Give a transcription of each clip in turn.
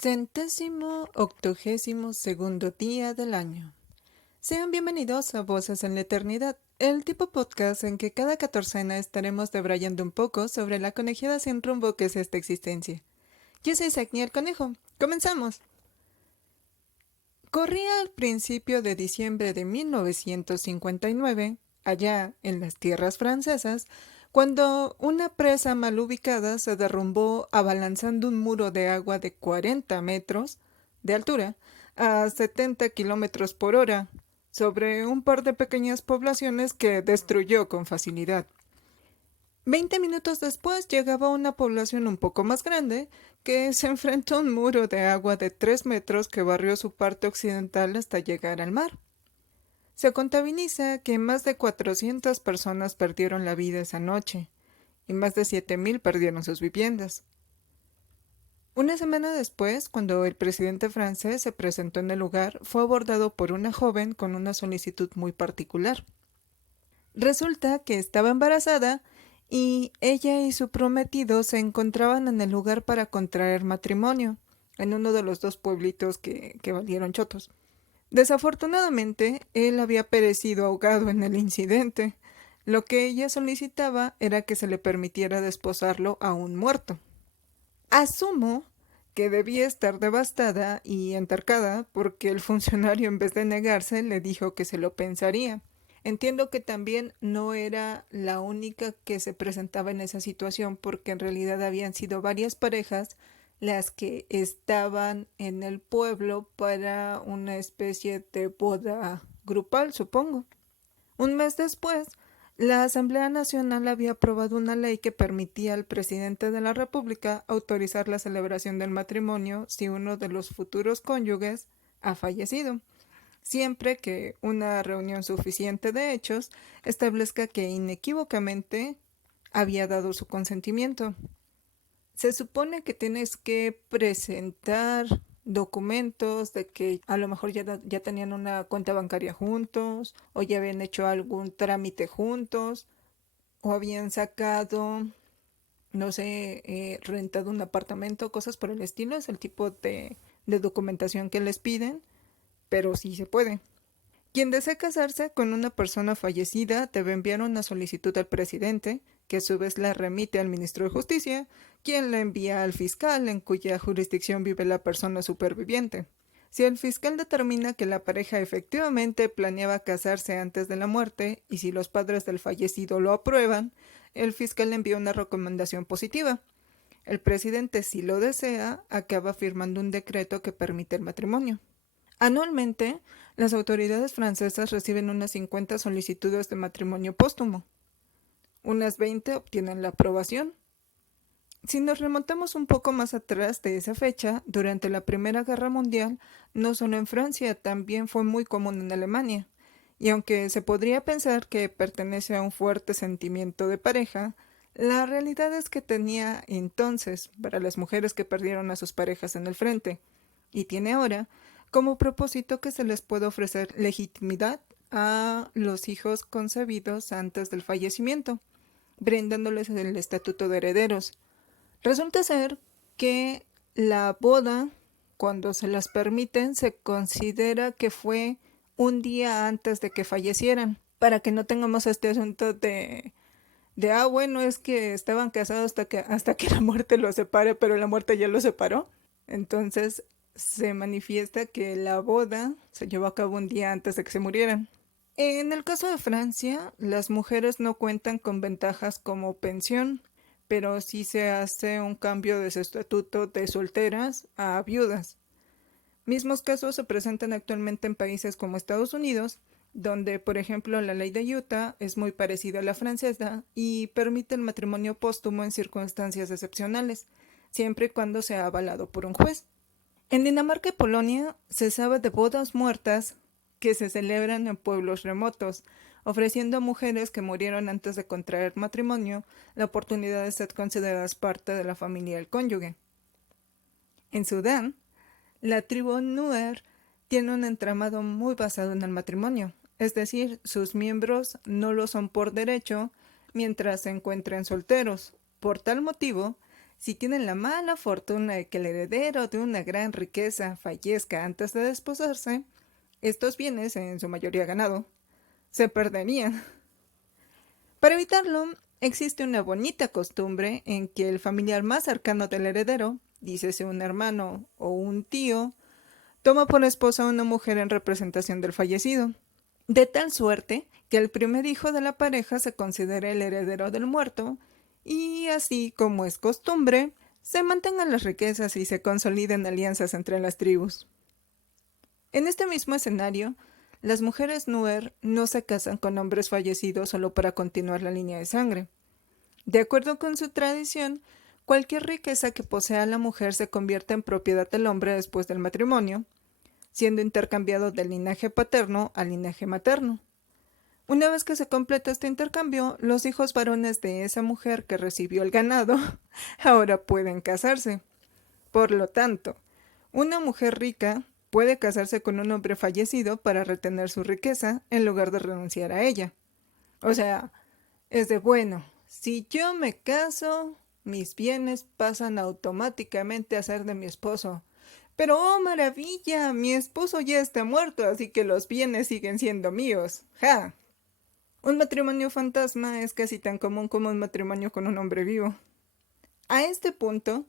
centésimo octogésimo segundo día del año. Sean bienvenidos a Voces en la Eternidad, el tipo podcast en que cada catorcena estaremos debrayando un poco sobre la conejiada sin rumbo que es esta existencia. Yo soy Sagni el Conejo. ¡Comenzamos! Corría al principio de diciembre de 1959, allá en las tierras francesas, cuando una presa mal ubicada se derrumbó abalanzando un muro de agua de 40 metros de altura a 70 kilómetros por hora sobre un par de pequeñas poblaciones que destruyó con facilidad. 20 minutos después llegaba una población un poco más grande que se enfrentó a un muro de agua de 3 metros que barrió su parte occidental hasta llegar al mar. Se contabiliza que más de 400 personas perdieron la vida esa noche y más de 7.000 perdieron sus viviendas. Una semana después, cuando el presidente francés se presentó en el lugar, fue abordado por una joven con una solicitud muy particular. Resulta que estaba embarazada y ella y su prometido se encontraban en el lugar para contraer matrimonio, en uno de los dos pueblitos que valieron chotos. Desafortunadamente, él había perecido ahogado en el incidente. Lo que ella solicitaba era que se le permitiera desposarlo a un muerto. Asumo que debía estar devastada y entercada porque el funcionario, en vez de negarse, le dijo que se lo pensaría. Entiendo que también no era la única que se presentaba en esa situación, porque en realidad habían sido varias parejas las que estaban en el pueblo para una especie de boda grupal, supongo. Un mes después, la Asamblea Nacional había aprobado una ley que permitía al presidente de la República autorizar la celebración del matrimonio si uno de los futuros cónyuges ha fallecido, siempre que una reunión suficiente de hechos establezca que inequívocamente había dado su consentimiento. Se supone que tienes que presentar documentos de que a lo mejor ya tenían una cuenta bancaria juntos, o ya habían hecho algún trámite juntos, o habían sacado, no sé, rentado un apartamento, cosas por el estilo. Es el tipo de documentación que les piden, pero sí se puede. Quien desea casarse con una persona fallecida debe enviar una solicitud al presidente, que a su vez la remite al ministro de Justicia, quien la envía al fiscal en cuya jurisdicción vive la persona superviviente. Si el fiscal determina que la pareja efectivamente planeaba casarse antes de la muerte y si los padres del fallecido lo aprueban, el fiscal envía una recomendación positiva. El presidente, si lo desea, acaba firmando un decreto que permite el matrimonio. Anualmente, las autoridades francesas reciben unas 50 solicitudes de matrimonio póstumo. Unas 20 obtienen la aprobación. Si nos remontamos un poco más atrás de esa fecha, durante la Primera Guerra Mundial, no solo en Francia, también fue muy común en Alemania. Y aunque se podría pensar que pertenece a un fuerte sentimiento de pareja, la realidad es que tenía entonces, para las mujeres que perdieron a sus parejas en el frente, y tiene ahora, como propósito que se les pueda ofrecer legitimidad a los hijos concebidos antes del fallecimiento, brindándoles el estatuto de herederos. Resulta ser que la boda, cuando se las permiten, se considera que fue un día antes de que fallecieran, para que no tengamos este asunto bueno, es que estaban casados hasta que la muerte los separe, pero la muerte ya los separó. Entonces se manifiesta que la boda se llevó a cabo un día antes de que se murieran. En el caso de Francia, las mujeres no cuentan con ventajas como pensión, pero sí se hace un cambio de su estatuto de solteras a viudas. Mismos casos se presentan actualmente en países como Estados Unidos, donde, por ejemplo, la ley de Utah es muy parecida a la francesa y permite el matrimonio póstumo en circunstancias excepcionales, siempre y cuando sea avalado por un juez. En Dinamarca y Polonia se sabe de bodas muertas que se celebran en pueblos remotos, ofreciendo a mujeres que murieron antes de contraer matrimonio la oportunidad de ser consideradas parte de la familia del cónyuge. En Sudán, la tribu Nuer tiene un entramado muy basado en el matrimonio, es decir, sus miembros no lo son por derecho mientras se encuentren solteros. Por tal motivo, Si tienen la mala fortuna de que el heredero de una gran riqueza fallezca antes de desposarse, estos bienes, en su mayoría ganado, se perderían. Para evitarlo, existe una bonita costumbre en que el familiar más cercano del heredero, dícese un hermano o un tío, toma por esposa a una mujer en representación del fallecido, de tal suerte que el primer hijo de la pareja se considere el heredero del muerto, y así como es costumbre, se mantengan las riquezas y se consoliden alianzas entre las tribus. En este mismo escenario, las mujeres Nuer no se casan con hombres fallecidos solo para continuar la línea de sangre. De acuerdo con su tradición, cualquier riqueza que posea la mujer se convierte en propiedad del hombre después del matrimonio, siendo intercambiado del linaje paterno al linaje materno. Una vez que se completa este intercambio, los hijos varones de esa mujer que recibió el ganado ahora pueden casarse. Por lo tanto, una mujer rica puede casarse con un hombre fallecido para retener su riqueza en lugar de renunciar a ella. O sea, es de bueno, si yo me caso, mis bienes pasan automáticamente a ser de mi esposo. Pero, oh maravilla, mi esposo ya está muerto, así que los bienes siguen siendo míos. ¡Ja! Un matrimonio fantasma es casi tan común como un matrimonio con un hombre vivo. A este punto,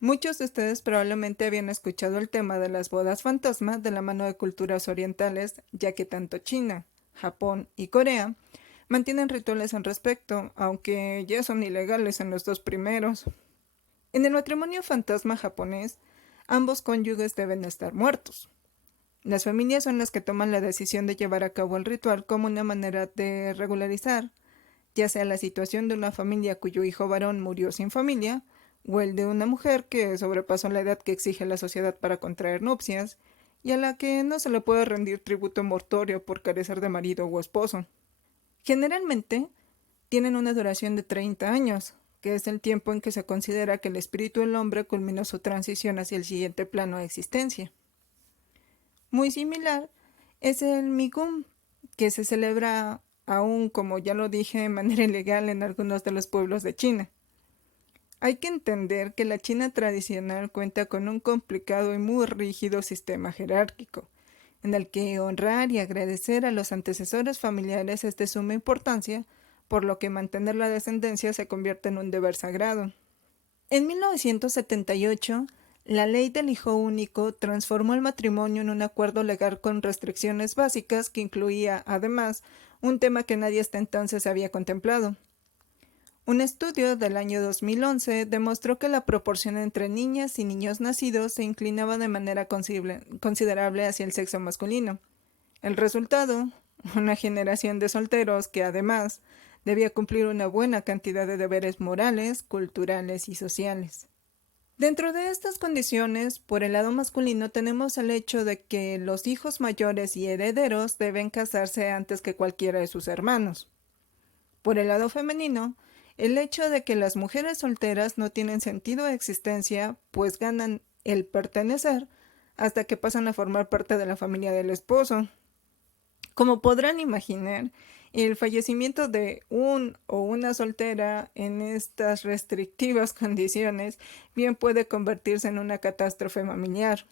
muchos de ustedes probablemente habían escuchado el tema de las bodas fantasma de la mano de culturas orientales, ya que tanto China, Japón y Corea mantienen rituales al respecto, aunque ya son ilegales en los dos primeros. En el matrimonio fantasma japonés, ambos cónyuges deben estar muertos. Las familias son las que toman la decisión de llevar a cabo el ritual como una manera de regularizar, ya sea la situación de una familia cuyo hijo varón murió sin familia, o el de una mujer que sobrepasó la edad que exige la sociedad para contraer nupcias, y a la que no se le puede rendir tributo mortorio por carecer de marido o esposo. Generalmente, tienen una duración de 30 años, que es el tiempo en que se considera que el espíritu del hombre culminó su transición hacia el siguiente plano de existencia. Muy similar es el Migum, que se celebra aún, como ya lo dije, de manera ilegal en algunos de los pueblos de China. Hay que entender que la China tradicional cuenta con un complicado y muy rígido sistema jerárquico, en el que honrar y agradecer a los antecesores familiares es de suma importancia, por lo que mantener la descendencia se convierte en un deber sagrado. En 1978, la ley del hijo único transformó el matrimonio en un acuerdo legal con restricciones básicas que incluía, además, un tema que nadie hasta entonces había contemplado. Un estudio del año 2011 demostró que la proporción entre niñas y niños nacidos se inclinaba de manera considerable hacia el sexo masculino. El resultado, una generación de solteros que, además, debía cumplir una buena cantidad de deberes morales, culturales y sociales. Dentro de estas condiciones, por el lado masculino tenemos el hecho de que los hijos mayores y herederos deben casarse antes que cualquiera de sus hermanos. Por el lado femenino, el hecho de que las mujeres solteras no tienen sentido de existencia, pues ganan el pertenecer hasta que pasan a formar parte de la familia del esposo. Como podrán imaginar, el fallecimiento de un o una soltera en estas restrictivas condiciones bien puede convertirse en una catástrofe familiar.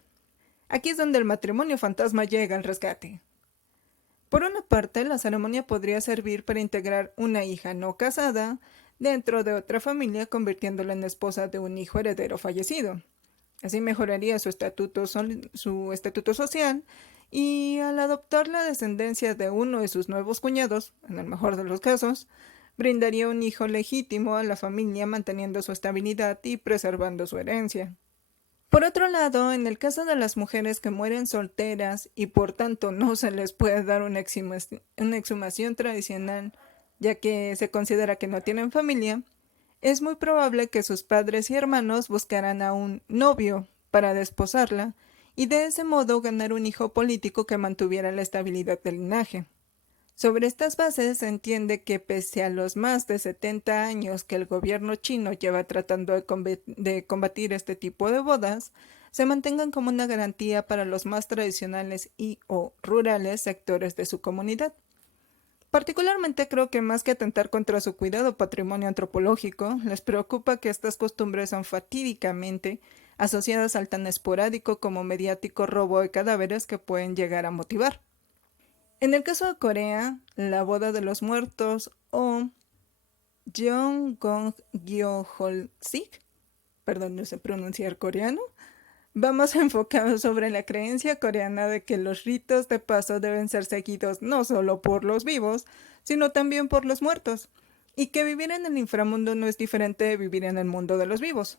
Aquí es donde el matrimonio fantasma llega al rescate. Por una parte, la ceremonia podría servir para integrar una hija no casada dentro de otra familia, convirtiéndola en esposa de un hijo heredero fallecido. Así mejoraría su estatuto social, y al adoptar la descendencia de uno de sus nuevos cuñados, en el mejor de los casos, brindaría un hijo legítimo a la familia, manteniendo su estabilidad y preservando su herencia. Por otro lado, en el caso de las mujeres que mueren solteras y por tanto no se les puede dar una exhumación tradicional, ya que se considera que no tienen familia, es muy probable que sus padres y hermanos buscaran a un novio para desposarla y de ese modo ganar un hijo político que mantuviera la estabilidad del linaje. Sobre estas bases se entiende que pese a los más de 70 años que el gobierno chino lleva tratando de combatir este tipo de bodas, se mantengan como una garantía para los más tradicionales y o rurales sectores de su comunidad. Particularmente creo que más que atentar contra su cuidado patrimonio antropológico, les preocupa que estas costumbres son fatídicamente asociadas al tan esporádico como mediático robo de cadáveres que pueden llegar a motivar. En el caso de Corea, la boda de los muertos o Jeongong-gyeohol-sik, perdón, no sé pronunciar coreano, va más enfocado sobre la creencia coreana de que los ritos de paso deben ser seguidos no solo por los vivos, sino también por los muertos, y que vivir en el inframundo no es diferente de vivir en el mundo de los vivos.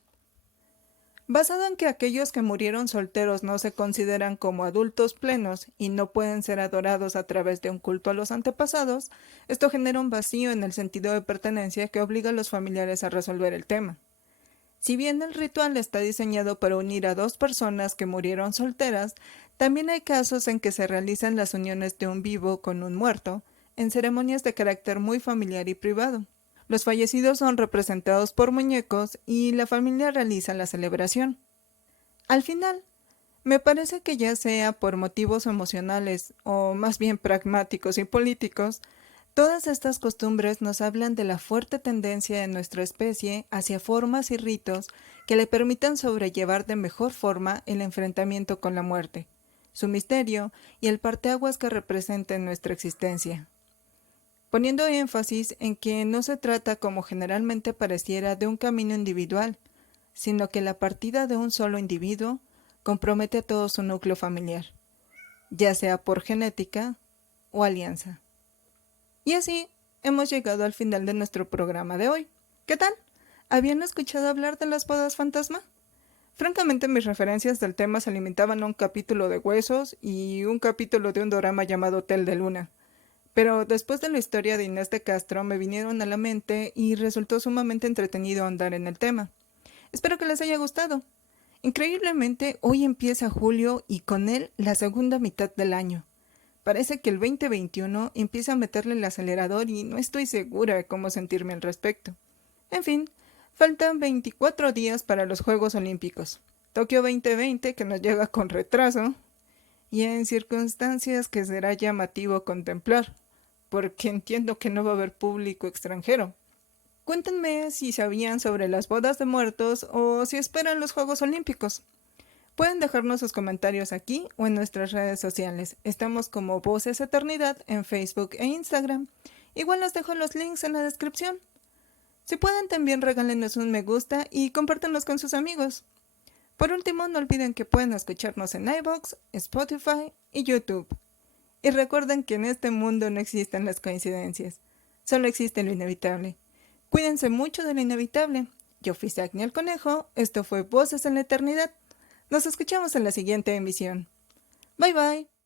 Basado en que aquellos que murieron solteros no se consideran como adultos plenos y no pueden ser adorados a través de un culto a los antepasados, esto genera un vacío en el sentido de pertenencia que obliga a los familiares a resolver el tema. Si bien el ritual está diseñado para unir a dos personas que murieron solteras, también hay casos en que se realizan las uniones de un vivo con un muerto, en ceremonias de carácter muy familiar y privado. Los fallecidos son representados por muñecos y la familia realiza la celebración. Al final, me parece que ya sea por motivos emocionales o más bien pragmáticos y políticos, todas estas costumbres nos hablan de la fuerte tendencia de nuestra especie hacia formas y ritos que le permitan sobrellevar de mejor forma el enfrentamiento con la muerte, su misterio y el parteaguas que representa en nuestra existencia. Poniendo énfasis en que no se trata, como generalmente pareciera, de un camino individual, sino que la partida de un solo individuo compromete a todo su núcleo familiar, ya sea por genética o alianza. Y así hemos llegado al final de nuestro programa de hoy. ¿Qué tal? ¿Habían escuchado hablar de las bodas fantasma? Francamente, mis referencias del tema se limitaban a un capítulo de huesos y un capítulo de un dorama llamado Hotel de Luna. Pero después de la historia de Inés de Castro me vinieron a la mente y resultó sumamente entretenido ahondar en el tema. Espero que les haya gustado. Increíblemente, hoy empieza julio y con él la segunda mitad del año. Parece que el 2021 empieza a meterle el acelerador y no estoy segura de cómo sentirme al respecto. En fin, faltan 24 días para los Juegos Olímpicos. Tokio 2020, que nos llega con retraso, y en circunstancias que será llamativo contemplar, porque entiendo que no va a haber público extranjero. Cuéntenme si sabían sobre las bodas de muertos o si esperan los Juegos Olímpicos. Pueden dejarnos sus comentarios aquí o en nuestras redes sociales. Estamos como Voces Eternidad en Facebook e Instagram. Igual les dejo los links en la descripción. Si pueden, también regálenos un me gusta y compártanlos con sus amigos. Por último, no olviden que pueden escucharnos en iVoox, Spotify y YouTube. Y recuerden que en este mundo no existen las coincidencias, solo existe lo inevitable. Cuídense mucho de lo inevitable. Yo fui Sagni el Conejo, esto fue Voces en la Eternidad. Nos escuchamos en la siguiente emisión. Bye bye.